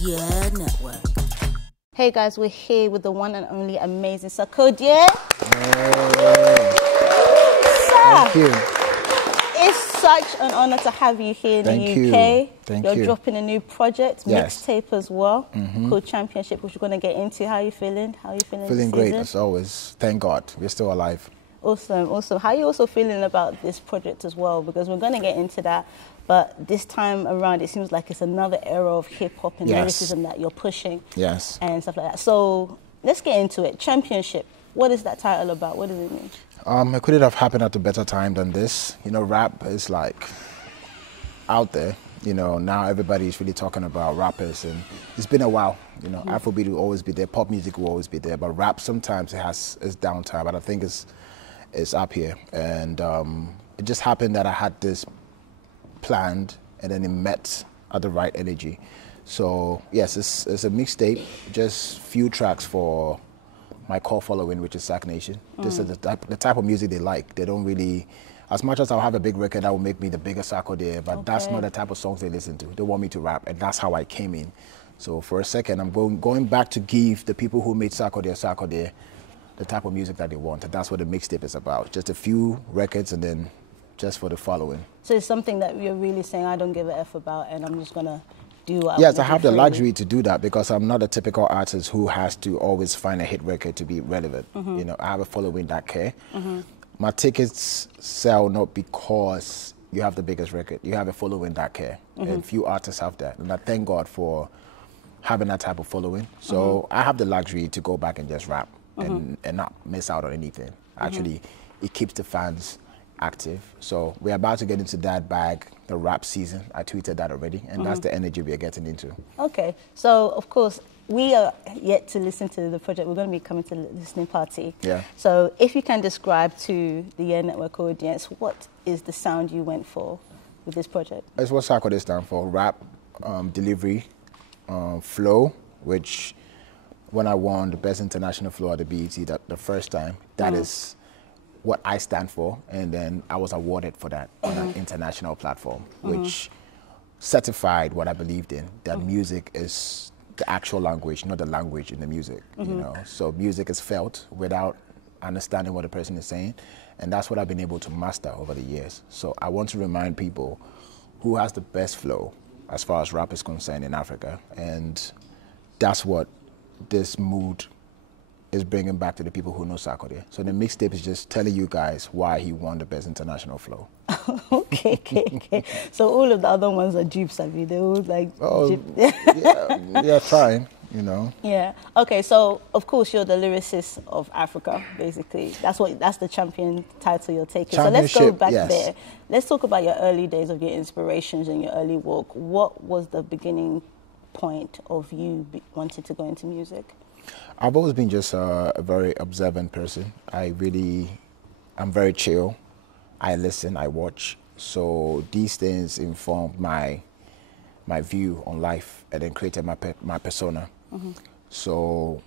YEEEAAH Network. Hey guys, we're here with the one and only amazing Sarkodie. Thank you. It's such an honor to have you here in the UK. Thank You're you. dropping a new project, Yes. Mixtape as well, called Championship, which we're going to get into. How are you feeling? How are you feeling Feeling this great season? as always. Thank God we're still alive. Awesome, awesome. How are you also feeling about this project as well? Because we're going to get into that, but this time around, it seems like it's another era of hip-hop and Yes. lyricism that you're pushing. Yes. And stuff like that. So let's get into it. Championship. What is that title about? What does it mean? It couldn't have happened at a better time than this. You know, rap is like out there. You know, now everybody's really talking about rappers, and it's been a while. You know, Afrobeat will always be there, pop music will always be there, but rap sometimes it has its downtime. But I think it's up here, and it just happened that I had this planned, and then it met at the right energy. So yes, it's a mixtape, just few tracks for my core following, which is Sac Nation. This is the type of music they like. They don't really, as much as I'll have a big record that will make me the biggest Sarkodie, but that's not the type of songs they listen to. They want me to rap, and that's how I came in. So for a second, I'm going back to give the people who made Sarkodie the type of music that they want, and that's what the mixtape is about. Just a few records, and then just for the following. So it's something that you're really saying, I don't give a F about, and I'm just going to do what Yes, I wanna have do the for luxury to do that because I'm not a typical artist who has to always find a hit record to be relevant. You know, I have a following that care. My tickets sell not because you have the biggest record. You have a following that care, and few artists have that. And I thank God for having that type of following. So I have the luxury to go back and just rap and not miss out on anything. Actually, it keeps the fans active. So we're about to get into that bag, the rap season. I tweeted that already, and that's the energy we are getting into. Okay, so of course, we are yet to listen to the project. We're going to be coming to the listening party. Yeah. So if you can describe to the YEEEAAH Network audience, what is the sound you went for with this project? That's what Sarkodie stands for: rap, delivery, flow, which when I won the best international flow at the BET the first time, that is what I stand for, and then I was awarded for that on an international platform, which certified what I believed in, that music is the actual language, not the language in the music, you know. So music is felt without understanding what the person is saying, and that's what I've been able to master over the years. So I want to remind people who has the best flow as far as rap is concerned in Africa, and that's what this mood is bringing back to the people who know Sarkodie. So the mixtape is just telling you guys why he won the best international flow. Okay. So all of the other ones are dupes, I mean, they're all like... yeah, trying, you know. Yeah. Okay, so of course you're the lyricist of Africa, basically. That's the champion title you're taking. So let's go back there. Let's talk about your early days of your inspirations and your early walk. What was the beginning point of you wanting to go into music? I've always been just a very observant person. I'm very chill. I listen, I watch. So these things informed my view on life and then created my persona. So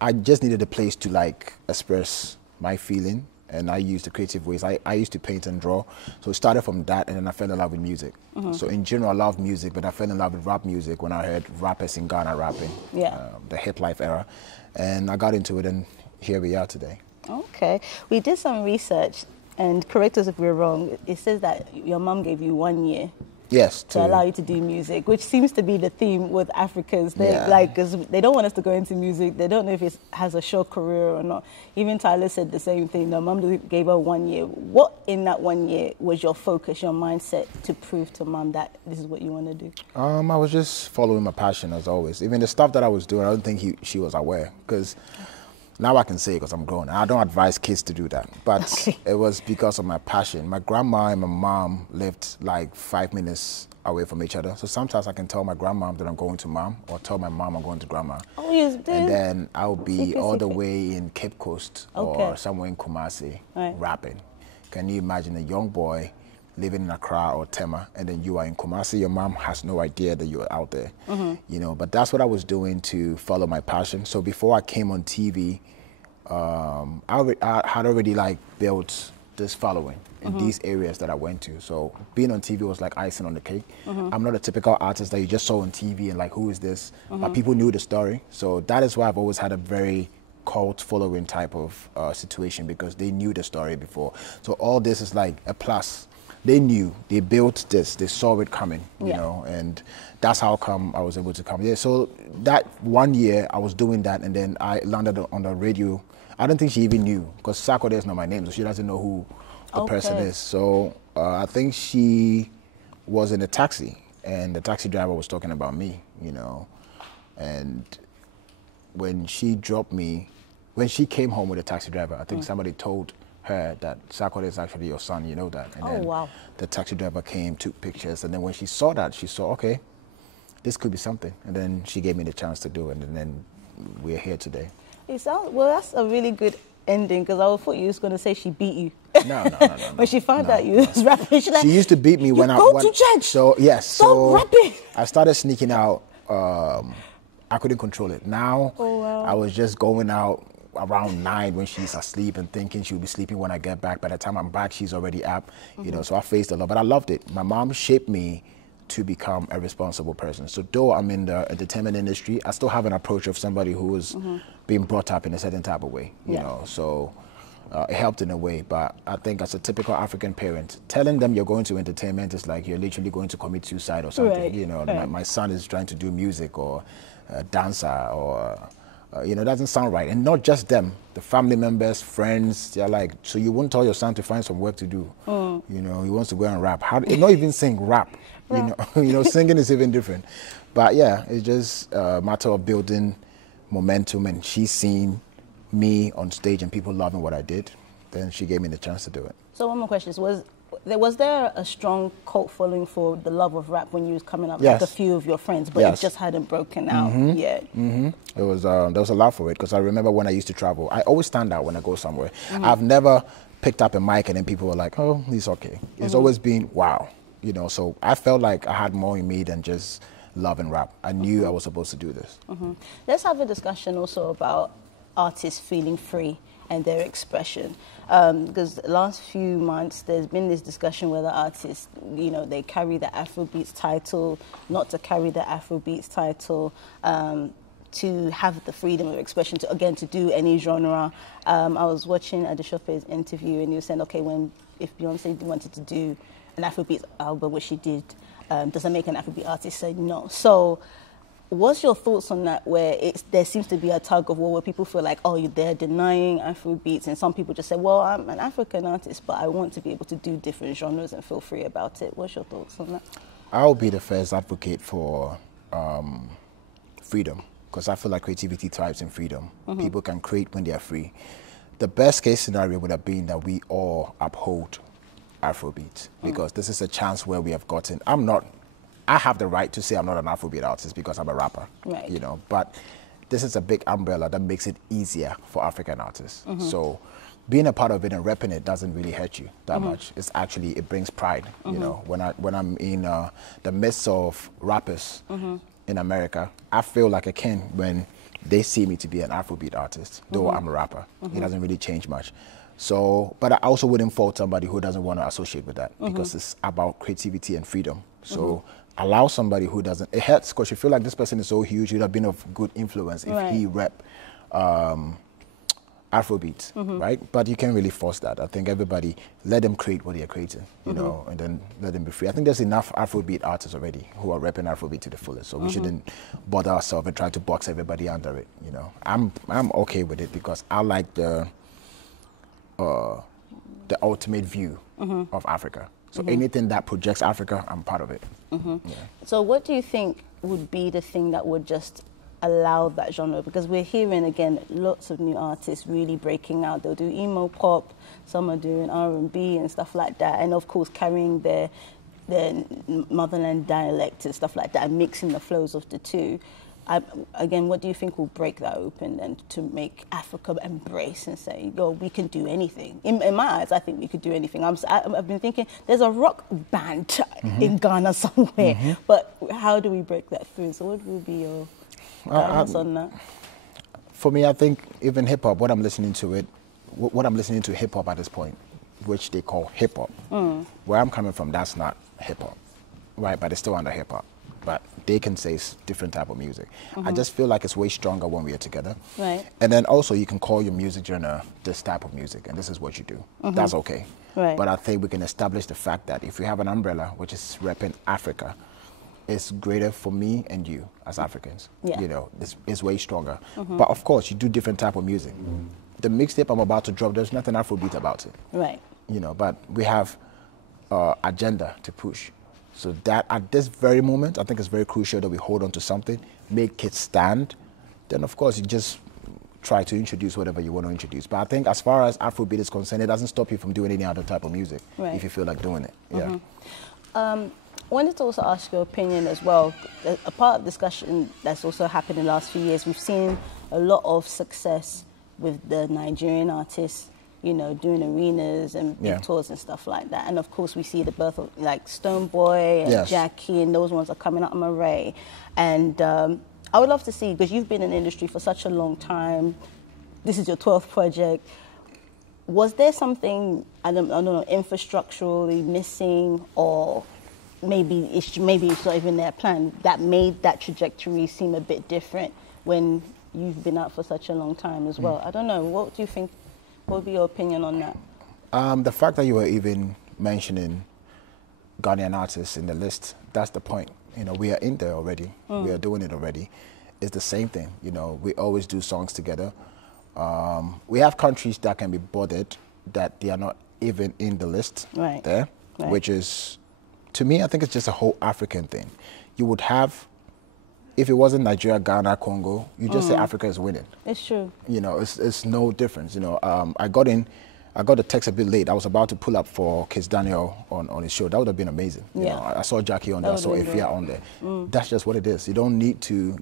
I just needed a place to like express my feeling, and I used the creative ways. I used to paint and draw. So it started from that, and then I fell in love with music. So in general, I love music, but I fell in love with rap music when I heard rappers in Ghana rapping, the hip life era. And I got into it, and here we are today. Okay. We did some research, and correct us if we're wrong, it says that your mom gave you 1 year. Yes. To allow you to do music, which seems to be the theme with Africans. Because they don't want us to go into music. They don't know if it has a short career or not. Even Tyler said the same thing. Their mom gave her 1 year. What in that 1 year was your focus, your mindset to prove to mom that this is what you want to do? I was just following my passion as always. Even the stuff that I was doing, I don't think she was aware, because now I can say because I'm grown. I don't advise kids to do that, but it was because of my passion. My grandma and my mom lived like 5 minutes away from each other. So sometimes I can tell my grandma that I'm going to mom, or tell my mom I'm going to grandma. Oh, yes, and then I'll be all the way in Cape Coast or somewhere in Kumasi rapping. Can you imagine a young boy living in Accra or Tema, and then you are in Kumasi? Your mom has no idea that you're out there. You know, but that's what I was doing to follow my passion. So before I came on TV, I had already like built this following in these areas that I went to. So being on TV was like icing on the cake. I'm not a typical artist that you just saw on TV and like, who is this? But people knew the story. So that is why I've always had a very cult following type of situation, because they knew the story before. So all this is like a plus. They knew, they built this, they saw it coming, you know, and that's how come I was able to come. Yeah, so that 1 year I was doing that, and then I landed on the radio. I don't think she even knew, because Sarkodie is not my name, so she doesn't know who the person is. So I think she was in a taxi, and the taxi driver was talking about me, you know, and when she dropped me, when she came home with the taxi driver, I think somebody told her that Sarkodie is actually your son, you know that. And then the taxi driver came, took pictures, and then when she saw that, she saw, okay, this could be something. And then she gave me the chance to do it, and then we're here today. It sounds, well, that's a really good ending, because I thought you was going to say she beat you. No. When she found out you was rapping, she used to beat me when I go to church. So yes, stop rapping. I started sneaking out. I couldn't control it. Now I was just going out around 9 when she's asleep and thinking she'll be sleeping when I get back. By the time I'm back, she's already up, you know, so I faced a lot, but I loved it. My mom shaped me to become a responsible person. So though I'm in the entertainment industry, I still have an approach of somebody who was being brought up in a certain type of way, you know, so it helped in a way. But I think as a typical African parent, telling them you're going to entertainment is like you're literally going to commit suicide or something, you know. My son is trying to do music or dancer or you know, it doesn't sound right. And not just them, the family members, friends, they're like, so you won't tell your son to find some work to do. You know, he wants to go and rap. Not even sing, rap. You know, singing is even different. But yeah, it's just a matter of building momentum, and she's seen me on stage and people loving what I did. Then she gave me the chance to do it. So one more question, was there a strong cult following for the love of rap when you was coming up, like a few of your friends, but it just hadn't broken out yet? It was there was a lot for it, because I remember when I used to travel, I always stand out when I go somewhere. I've never picked up a mic and then people were like, oh, he's okay. It's always been wow, you know. So I felt like I had more in me than just love and rap. I knew I was supposed to do this. Let's have a discussion also about artists feeling free and their expression, because the last few months there's been this discussion whether artists, you know, they carry the Afrobeats title, not to carry the Afrobeats title, to have the freedom of expression to, again, to do any genre. I was watching Adeshope's interview, and he was saying, okay, if Beyonce wanted to do an Afrobeats album, which she did, does that make an Afrobeat artist? Said no. So what's your thoughts on that, where there seems to be a tug of war where people feel like, oh, they're denying Afrobeats, and some people just say, well, I'm an African artist, but I want to be able to do different genres and feel free about it. What's your thoughts on that? I'll be the first advocate for freedom, because I feel like creativity thrives in freedom. People can create when they are free. The best case scenario would have been that we all uphold Afrobeat, because this is a chance where we have gotten, I have the right to say I'm not an Afrobeat artist because I'm a rapper, you know, but this is a big umbrella that makes it easier for African artists. So being a part of it and repping it doesn't really hurt you that much. It's actually, it brings pride, you know. When I'm in the midst of rappers in America, I feel like a king when they see me to be an Afrobeat artist, though I'm a rapper. It doesn't really change much. So, but I also wouldn't fault somebody who doesn't want to associate with that, because it's about creativity and freedom. So allow somebody who doesn't, it hurts because you feel like this person is so huge, you'd have been of good influence if he rep Afrobeat, right? But you can't really force that. I think everybody, let them create what they're creating, you know, and then let them be free. I think there's enough Afrobeat artists already who are repping Afrobeat to the fullest, so we shouldn't bother ourselves and try to box everybody under it, you know. I'm okay with it because I like the ultimate view of Africa. So anything that projects Africa, I'm part of it. So what do you think would be the thing that would just allow that genre? Because we're hearing, again, lots of new artists really breaking out. They'll do emo pop, some are doing R&B and stuff like that, and of course carrying their motherland dialect and stuff like that, and mixing the flows of the two. Again, what do you think will break that open then to make Africa embrace and say, yo, we can do anything? In my eyes, I think we could do anything. I've been thinking, there's a rock band in Ghana somewhere, but how do we break that through? So what will be your guidance on that? For me, I think even hip-hop, what I'm listening to hip-hop at this point, which they call hip hop. Where I'm coming from, that's not hip hop, right? But it's still under hip hop. But they can say it's different type of music. I just feel like it's way stronger when we are together. Right. And then also you can call your music genre this type of music, and this is what you do. That's okay. Right. But I think we can establish the fact that if we have an umbrella, which is repping Africa, it's greater for me and you as Africans. Yeah. You know, it's way stronger. But of course, you do different type of music. The mixtape I'm about to drop, there's nothing Afrobeat about it. Right. You know, but we have agenda to push. So that at this very moment, I think it's very crucial that we hold on to something, make it stand. Then of course you just try to introduce whatever you want to introduce. But I think as far as Afrobeat is concerned, it doesn't stop you from doing any other type of music if you feel like doing it. Yeah. I wanted to also ask your opinion as well. A part of discussion that's also happened in the last few years, we've seen a lot of success with the Nigerian artists, you know, doing arenas and big tours and stuff like that. And of course, we see the birth of like Stonebwoy and Jackie, and those ones are coming out of Murray. And I would love to see, because you've been in the industry for such a long time, this is your 12th project. Was there something, I don't know, infrastructurally missing, or maybe it's not even their plan, that made that trajectory seem a bit different when you've been out for such a long time as well? I don't know. What do you think? What would be your opinion on that? The fact that you were even mentioning Ghanaian artists in the list, that's the point. You know, we are in there already. We are doing it already. It's the same thing. You know, we always do songs together. We have countries that can be bothered that they are not even in the list there, which is, to me, I think it's just a whole African thing. You would have, if it wasn't Nigeria, Ghana, Congo, you just say Africa is winning. It's true. You know, it's no difference. You know, I got the text a bit late. I was about to pull up for Kiss Daniel on his show. That would have been amazing. You know, I saw Jackie on there, I saw Ifya on there. That's just what it is. You don't need to,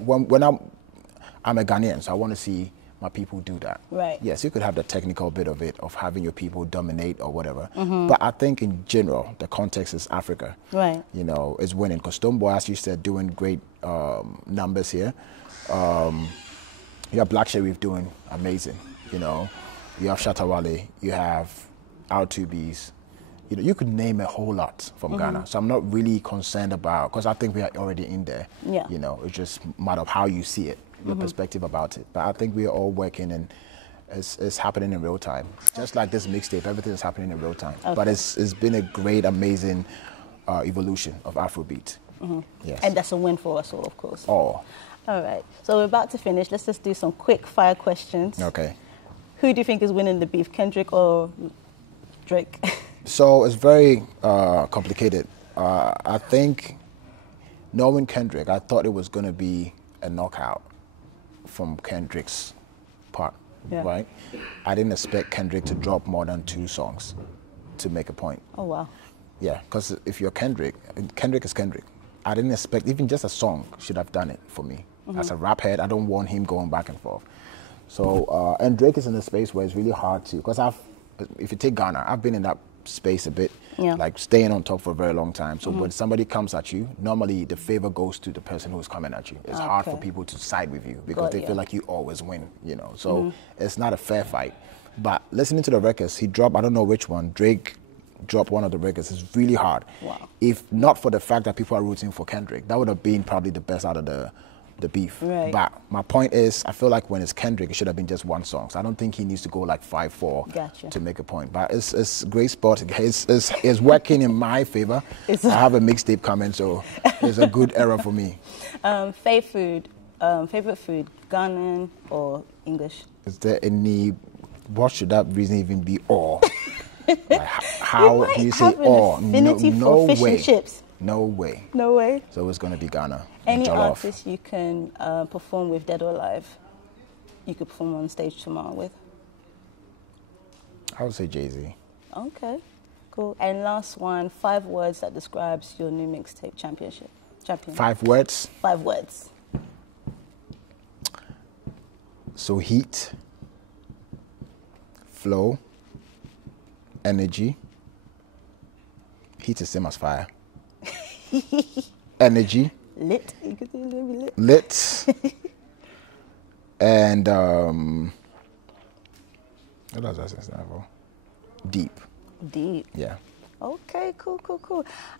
when I'm a Ghanaian, so I want to see my people do that. Right. Yes, you could have the technical bit of it, of having your people dominate or whatever. But I think in general, the context is Africa. Right. You know, is winning. Because Stonebwoy, as you said, doing great numbers here. You have Black Sherif doing amazing. You know, you have Shatawale, you have R2Bs. You know, you could name a whole lot from Ghana. So I'm not really concerned about, because I think we are already in there. Yeah. You know, it's just a matter of how you see it, your perspective about it. But I think we are all working, and it's happening in real time. Just like this mixtape, everything is happening in real time. But it's been a great, amazing evolution of Afrobeat. Yes. And that's a win for us all, of course. All right. So we're about to finish. Let's just do some quick fire questions. Okay. Who do you think is winning the beef, Kendrick or Drake? So it's very complicated. I think, knowing Kendrick, I thought it was going to be a knockout from Kendrick's part, right? I didn't expect Kendrick to drop more than 2 songs to make a point. Oh, wow. Yeah, because if you're Kendrick, Kendrick is Kendrick. I didn't expect, even just a song should have done it for me. As a rap head, I don't want him going back and forth. So, and Drake is in a space where it's really hard to, because if you take Ghana, I've been in that space a bit, like staying on top for a very long time. So when somebody comes at you, normally the favor goes to the person who's coming at you. It's hard for people to side with you because they feel like you always win, you know. So it's not a fair fight. But listening to the records, he dropped, I don't know which one, Drake dropped one of the records. It's really hard. Wow. If not for the fact that people are rooting for Kendrick, that would have been probably the best out of the beef. Right. But my point is, I feel like when it's Kendrick, it should have been just 1 song. So I don't think he needs to go like 5-4 to make a point. But it's a great spot. It's working in my favor. I have a mixtape coming, so it's a good era for me. Favorite food, Ghanaian or English? Is there any? What should that reason even be? Or like, how do you say or? No fish way. And chips. No way. No way. So it's going to be Ghana. Any artist you can perform with, dead or alive, you could perform on stage tomorrow with? I would say Jay-Z. Okay, cool. And last one, 5 words that describes your new mixtape champion. 5 words? 5 words. So heat, flow, energy. Heat is same as fire. Energy. Lit. You could say lit. Lit. And what does that stand for? deep. Deep. Yeah. Okay, cool.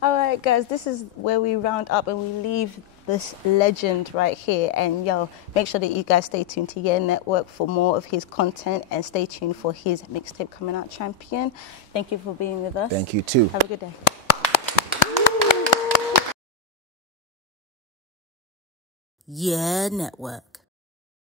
All right, guys, this is where we round up and we leave this legend right here. And yo, make sure that you guys stay tuned to YEEEAAH Network for more of his content, and stay tuned for his mixtape coming out, Champion. Thank you for being with us. Thank you too. Have a good day. YEEEAAH Network.